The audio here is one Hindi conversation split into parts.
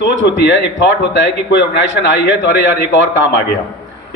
सोच होती है, एक थॉट होता है कि कोई ऑर्गेनाइजेशन आई है तो अरे यार एक और काम आ गया,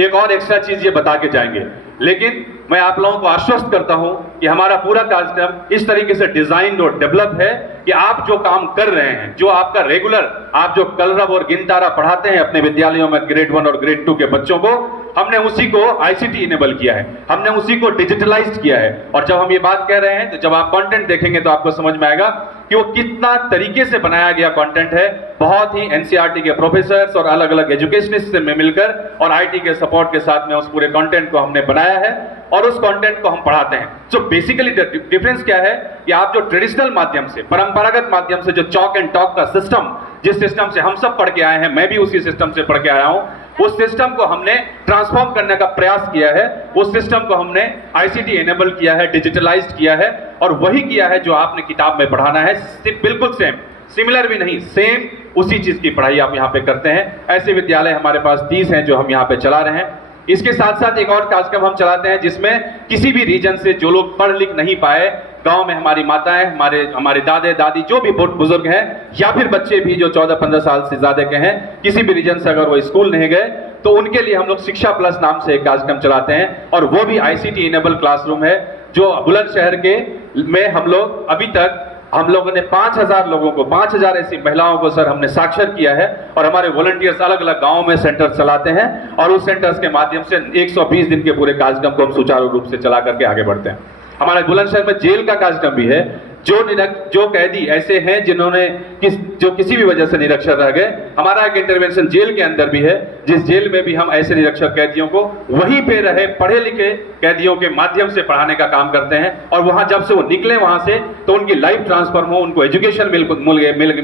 एक और एक्स्ट्रा चीज ये बता के जाएंगे। लेकिन मैं आप लोगों को आश्वस्त करता हूं कि हमारा पूरा कार्यक्रम इस तरीके से डिजाइन और डेवलप है कि आप जो काम कर रहे हैं, जो आपका रेगुलर, आप जो कलरव और गिनतारा पढ़ाते हैं अपने विद्यालयों में ग्रेड 1 और ग्रेड 2 के बच्चों को, हमने उसी को आईसीटी इनेबल किया है, हमने उसी को डिजिटलाइज किया है। और जब हम ये बात कह रहे हैं तो जब आप कंटेंट देखेंगे तो आपको समझ में आएगा कि वो कितना तरीके से बनाया गया कंटेंट है। बहुत ही एनसीईआरटी के प्रोफेसर्स और अलग अलग एजुकेशनिस्ट से मिलकर और आईटी के सपोर्ट के साथ में उस पूरे कंटेंट को हमने बनाया है और उस कंटेंट को हम पढ़ाते हैं। सो बेसिकली डिफरेंस क्या है कि आप जो ट्रेडिशनल माध्यम से, परंपरागत माध्यम से, जो चॉक एंड टॉक का सिस्टम, जिस सिस्टम से हम सब पढ़ के आए हैं, मैं भी उसी सिस्टम से पढ़ के आया हूं, उस सिस्टम को हमने ट्रांसफॉर्म करने का प्रयास किया है। उस सिस्टम को हमने आईसीटी एनेबल किया है, डिजिटलाइज्ड किया है और वही किया है जो आपने किताब में पढ़ाना है। बिल्कुल सेम, सिमिलर भी नहीं, सेम उसी चीज की पढ़ाई आप यहाँ पे करते हैं। ऐसे विद्यालय हमारे पास 30 हैं जो हम यहाँ पे चला रहे हैं। इसके साथ साथ एक और कार्यक्रम हम चलाते हैं जिसमें किसी भी रीजन से जो लोग पढ़ लिख नहीं पाए, गांव में हमारी माताएं, हमारे दादे दादी, जो भी बुजुर्ग हैं या फिर बच्चे भी जो 14-15 साल से ज्यादा के हैं, किसी भी रीजन से अगर वो स्कूल नहीं गए तो उनके लिए हम लोग शिक्षा प्लस नाम से एक कार्यक्रम चलाते हैं और वो भी आईसीटी इनेबल क्लासरूम है जो बुलंदशहर के में हम लोग अभी तक हम लोगों ने 5000 लोगों को, 5000 ऐसी महिलाओं को सर हमने साक्षर किया है और हमारे वॉलंटियर्स अलग अलग गांवों में सेंटर चलाते हैं और उस सेंटर्स के माध्यम से 120 दिन के पूरे कार्यक्रम को हम सुचारू रूप से चला करके आगे बढ़ते हैं। हमारे बुलंदशहर में जेल का कार्यक्रम भी है। जो कैदी ऐसे हैं जिन्होंने जो किसी भी वजह से निरक्षर रह गए, हमारा एक इंटरवेंशन जेल के अंदर भी है, जिस जेल में भी हम ऐसे निरक्षर कैदियों को वहीं पे रहे पढ़े लिखे कैदियों के माध्यम से पढ़ाने का काम करते हैं और वहां जब से वो निकले वहां से तो उनकी लाइफ ट्रांसफॉर्म हो, उनको एजुकेशन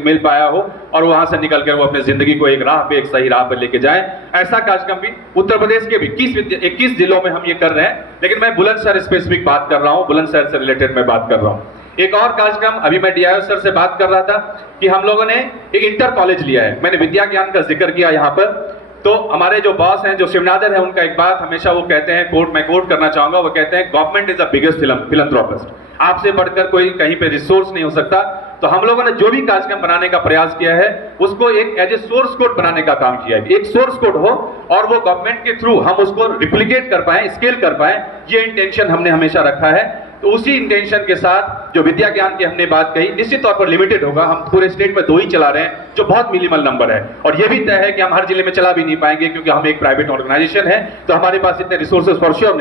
मिल पाया हो और वहां से निकल कर वो अपने जिंदगी को एक राह पे, एक सही राह पर लेके जाए। ऐसा कार्यक्रम भी उत्तर प्रदेश के भी 21 जिलों में हम ये कर रहे हैं। लेकिन मैं बुलंदशहर स्पेसिफिक बात कर रहा हूँ, बुलंदशहर से रिलेटेड मैं बात कर रहा हूँ। एक और कार्यक्रम, अभी मैं डीआईओ सर से बात कर रहा था कि हम लोगों ने एक इंटर कॉलेज लिया है। मैंने विद्या ज्ञान का जिक्र किया यहाँ पर, तो हमारे जो बॉस हैं, जो शिवनादर है, उनका एक बात हमेशा वो कहते हैं, मैं कोट करना चाहूंगा, वो कहते हैं government is the biggest philanthropist. आपसे बढ़कर कोई कहीं पे रिसोर्स नहीं हो सकता। तो हम लोगों ने जो भी कार्यक्रम बनाने का प्रयास किया है उसको एक एज ए सोर्स कोड बनाने का काम किया है। एक सोर्स कोड हो और वो गवर्नमेंट के थ्रू हम उसको रिप्लिकेट कर पाए, स्केल कर पाए, ये इंटेंशन हमने हमेशा रखा है। तो उसी इंटेंशन के साथ जो विद्या ज्ञान की हमने बात कही, निश्चित तौर पर लिमिटेड होगा, हम पूरे स्टेट में 2 ही चला रहे हैं जो बहुत मिनिमल नंबर है और ये भी तय है कि हम हर जिले में चला भी नहीं पाएंगे क्योंकि हम एक प्राइवेट ऑर्गेनाइजेशन है, तो हमारे पास इतने रिसोर्सेज फॉर श्योर नहीं।